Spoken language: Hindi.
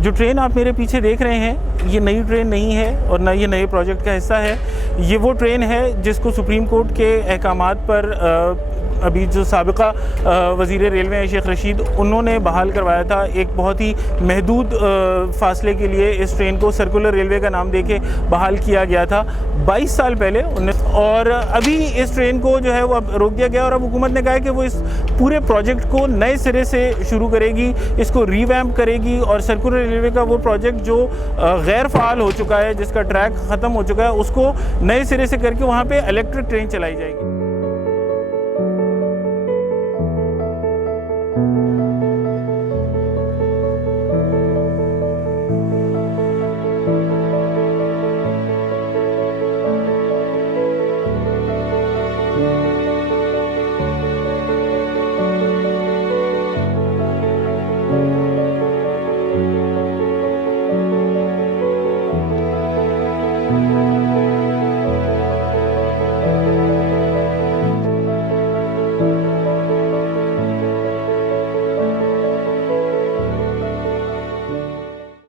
जो ट्रेन आप मेरे पीछे देख रहे हैं, ये नई ट्रेन नहीं है और न ये नए प्रोजेक्ट का हिस्सा है। ये वो ट्रेन है जिसको सुप्रीम कोर्ट के अहकामात पर अभी जो साबिका वज़ीर रेलवे हैं शेख रशीद, उन्होंने बहाल करवाया था। एक बहुत ही महदूद फासले के लिए इस ट्रेन को सर्कुलर रेलवे का नाम देके बहाल किया गया था 22 साल पहले। और अभी इस ट्रेन को जो है वो अब रोक दिया गया और अब हुकूमत ने कहा है कि वो इस पूरे प्रोजेक्ट को नए सिरे से शुरू करेगी, इसको रीवैम्प करेगी और सर्कुलर रेलवे का वो प्रोजेक्ट जो गैर फ़ाल हो चुका है, जिसका ट्रैक ख़त्म हो चुका है, उसको नए सिरे से करके वहाँ पर इलेक्ट्रिक ट्रेन चलाई जाएगी।